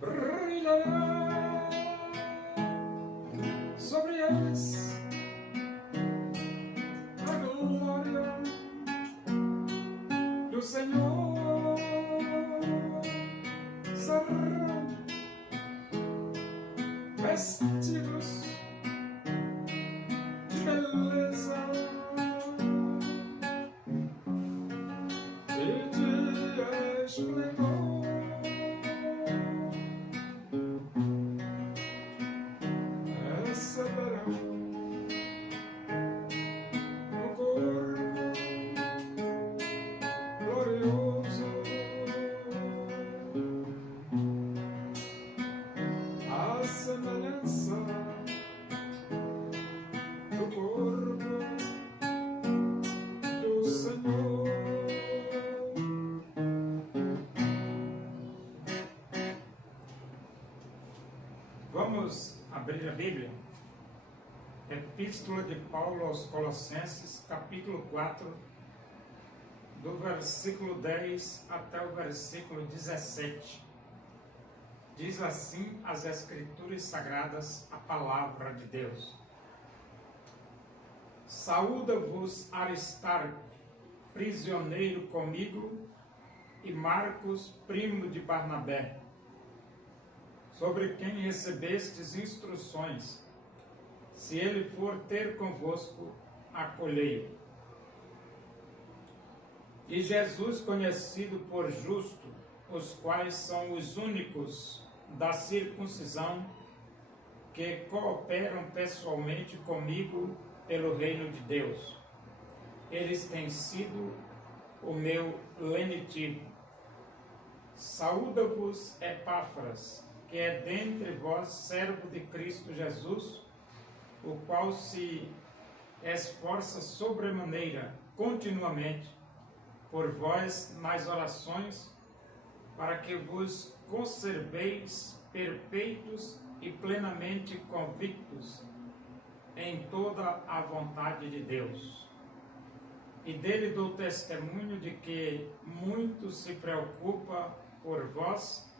Brilhará sobre eles a glória do Senhor. Serão vestidos de beleza e de esplendor. Receberão no corpo glorioso a semelhança do corpo do Senhor. Vamos abrir a Bíblia. Epístola de Paulo aos Colossenses, capítulo 4, do versículo 10 até o versículo 17. Diz assim as Escrituras Sagradas, a palavra de Deus. Saúda-vos Aristarco, prisioneiro comigo, e Marcos, primo de Barnabé, sobre quem recebestes instruções. Se ele for ter convosco, acolhei-o. E Jesus, conhecido por justo, os quais são os únicos da circuncisão que cooperam pessoalmente comigo pelo reino de Deus. Eles têm sido o meu lenitivo. Saúda-vos Epáfras, que é dentre vós servo de Cristo Jesus, o qual se esforça sobremaneira continuamente por vós nas orações, para que vos conserveis perfeitos e plenamente convictos em toda a vontade de Deus. E dele dou testemunho de que muito se preocupa por vós,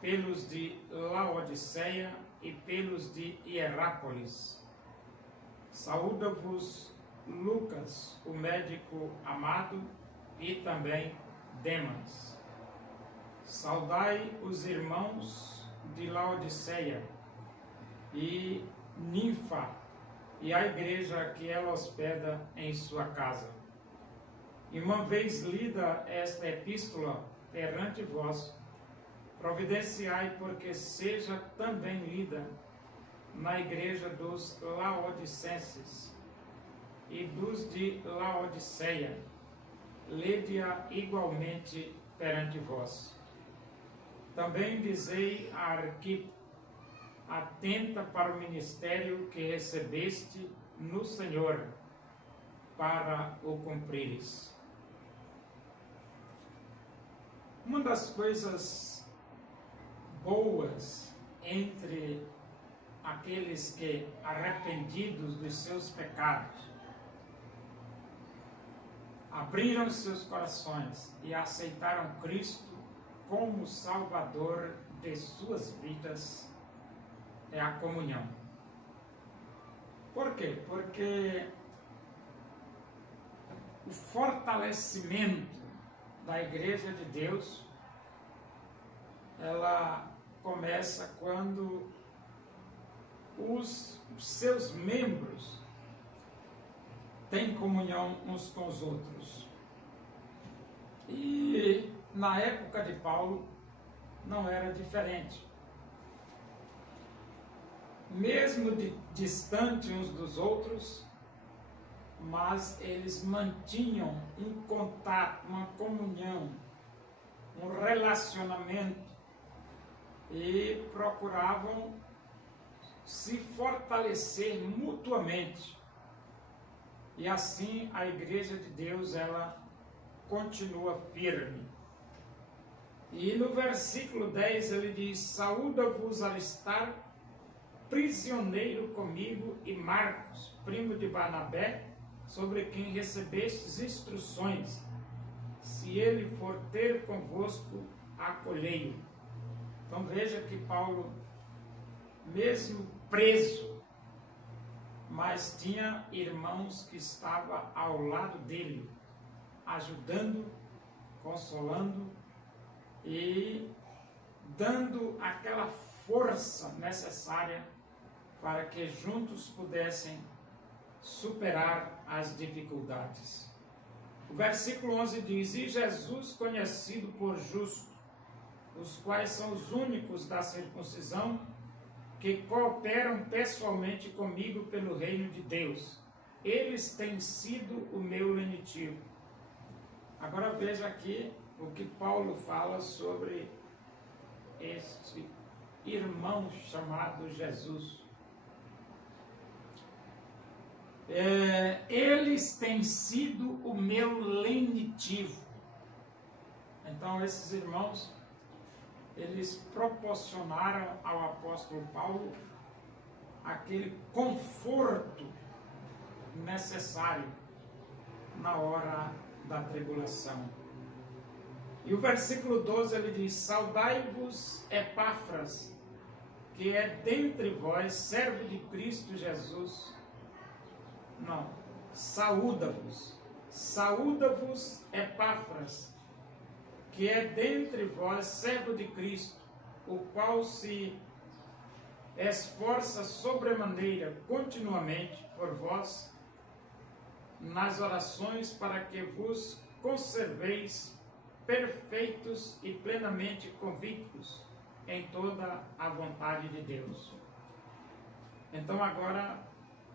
pelos de Laodiceia e pelos de Hierápolis. Saúda-vos Lucas, o médico amado, e também Demas. Saudai os irmãos de Laodiceia e Ninfa, e a igreja que ela hospeda em sua casa. E uma vez lida esta epístola perante vós, providenciai porque seja também lida na igreja dos Laodicenses e dos de Laodiceia. Lede-a igualmente perante vós. Também dizei a Arquipo: atenta para o ministério que recebeste no Senhor, para o cumprires. Uma das coisas boas entre aqueles que, arrependidos dos seus pecados, abriram seus corações e aceitaram Cristo como Salvador de suas vidas, é a comunhão. Por quê? Porque o fortalecimento da Igreja de Deus, ela começa quando os seus membros têm comunhão uns com os outros. E na época de Paulo não era diferente. Mesmo distante uns dos outros, mas eles mantinham um contato, uma comunhão, um relacionamento e procuravam se fortalecer mutuamente. E assim a Igreja de Deus, ela continua firme. E no versículo 10 ele diz: saúda-vos Aristarco, prisioneiro comigo, e Marcos, primo de Barnabé, sobre quem recebestes instruções. Se ele for ter convosco, acolhei-o. Então veja que Paulo, mesmo preso, mas tinha irmãos que estavam ao lado dele, ajudando, consolando e dando aquela força necessária para que juntos pudessem superar as dificuldades. O versículo 11 diz: e Jesus, conhecido por justo, os quais são os únicos da circuncisão, que cooperam pessoalmente comigo pelo reino de Deus. Eles têm sido o meu lenitivo. Agora veja aqui o que Paulo fala sobre este irmão chamado Jesus. Eles têm sido o meu lenitivo. Então esses irmãos, eles proporcionaram ao apóstolo Paulo aquele conforto necessário na hora da tribulação. E o versículo 12 ele diz: saudai-vos Epáfras, que é dentre vós servo de Cristo Jesus. Não, saúda-vos Epáfras, que é dentre vós servo de Cristo, o qual se esforça sobremaneira continuamente por vós nas orações, para que vos conserveis perfeitos e plenamente convictos em toda a vontade de Deus. Então agora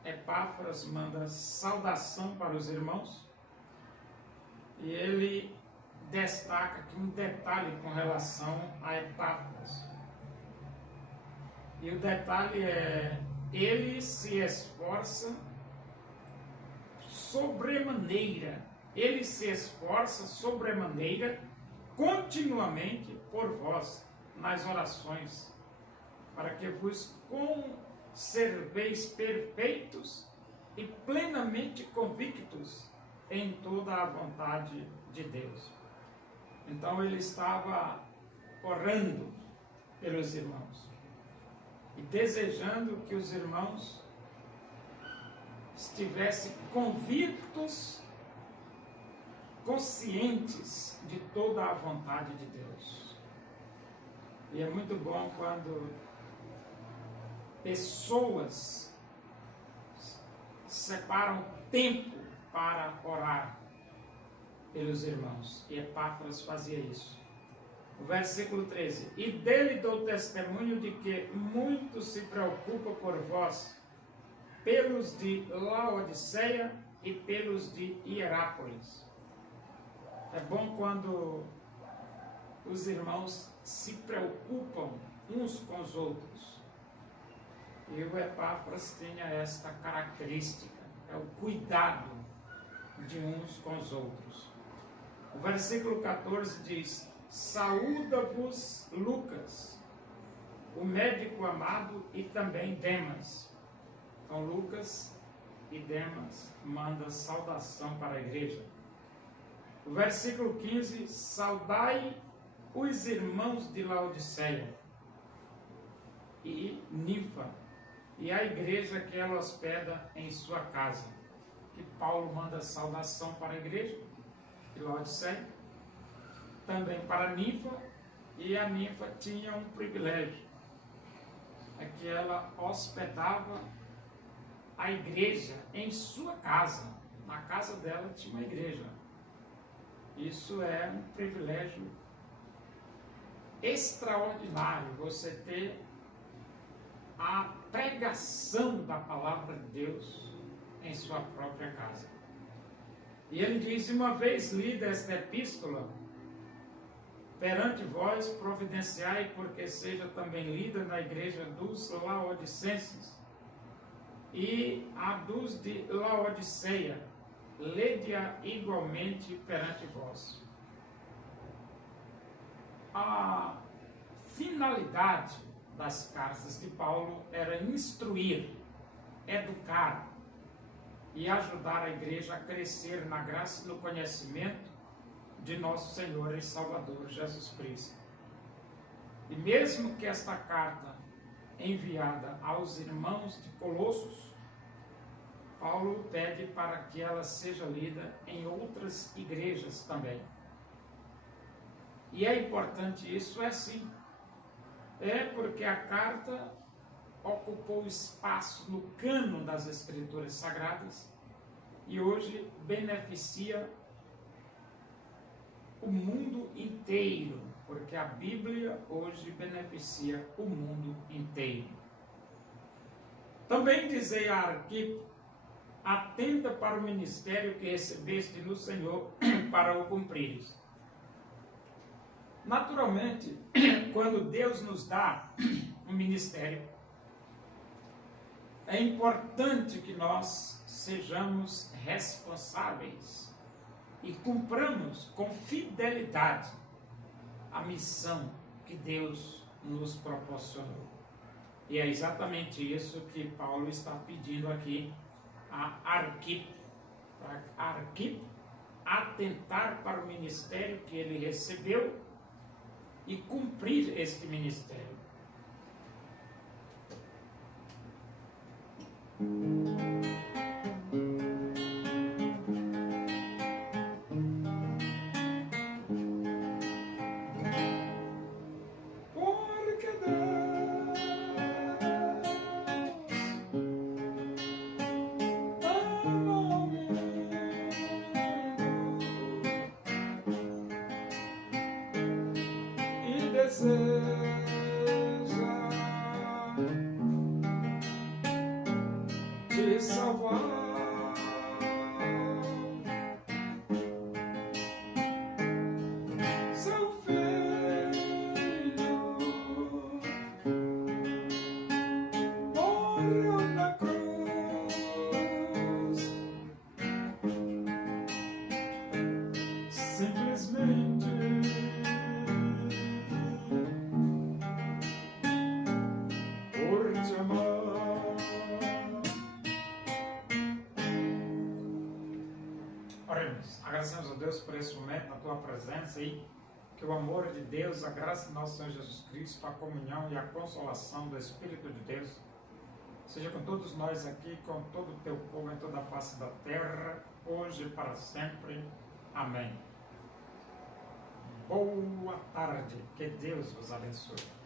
Epáfras manda saudação para os irmãos, e ele destaca aqui um detalhe com relação a Epáfras. E o detalhe é: ele se esforça sobremaneira, continuamente por vós nas orações, para que vos conserveis perfeitos e plenamente convictos em toda a vontade de Deus. Então ele estava orando pelos irmãos e desejando que os irmãos estivessem convictos, conscientes de toda a vontade de Deus. E é muito bom quando pessoas separam tempo para orar pelos irmãos. E Epáfras fazia isso. O versículo 13: e dele dou testemunho de que muito se preocupa por vós, pelos de Laodiceia e pelos de Hierápolis. É bom quando os irmãos se preocupam uns com os outros. E o Epáfras tinha esta característica, é o cuidado de uns com os outros. O versículo 14 diz: saúda-vos Lucas, o médico amado, e também Demas. Então Lucas e Demas mandam saudação para a igreja. O versículo 15: saudai os irmãos de Laodiceia e Ninfa, e a igreja que ela hospeda em sua casa. Que Paulo manda saudação para a igreja de Laodiceia, também para Ninfa, e a Ninfa tinha um privilégio, é que ela hospedava a igreja em sua casa. Na casa dela tinha uma igreja. Isso é um privilégio extraordinário, você ter a pregação da palavra de Deus em sua própria casa. E ele diz: uma vez lida esta epístola perante vós, providenciai, porque seja também lida na igreja dos Laodicenses e a dos de Laodiceia, lede-a igualmente perante vós. a finalidade das cartas de Paulo era instruir, educar e ajudar a igreja a crescer na graça e no conhecimento de nosso Senhor e Salvador Jesus Cristo. E mesmo que esta carta enviada aos irmãos de Colossos, Paulo pede para que ela seja lida em outras igrejas também. E é importante isso, sim. É porque a carta ocupou espaço no cânon das Escrituras Sagradas e hoje beneficia o mundo inteiro, porque a Bíblia hoje beneficia o mundo inteiro. Também dizei a Arquipo: atenta para o ministério que recebeste no Senhor para o cumprires. Naturalmente, quando Deus nos dá um ministério, é importante que nós sejamos responsáveis e cumpramos com fidelidade a missão que Deus nos proporcionou. E é exatamente isso que Paulo está pedindo aqui a Arquipo, para Arquipo atentar para o ministério que ele recebeu e cumprir este ministério. Porque Deus amou o mundo e deseja te salvar. Seu filho morreu na cruz, simplesmente por te amar. Oremos. Agradecemos a Deus por esse momento, na tua presença e que o amor de Deus, a graça de nosso Senhor Jesus Cristo, a comunhão e a consolação do Espírito de Deus seja com todos nós aqui, com todo o teu povo em toda a face da terra, hoje e para sempre. Amém. Boa tarde, que Deus vos abençoe.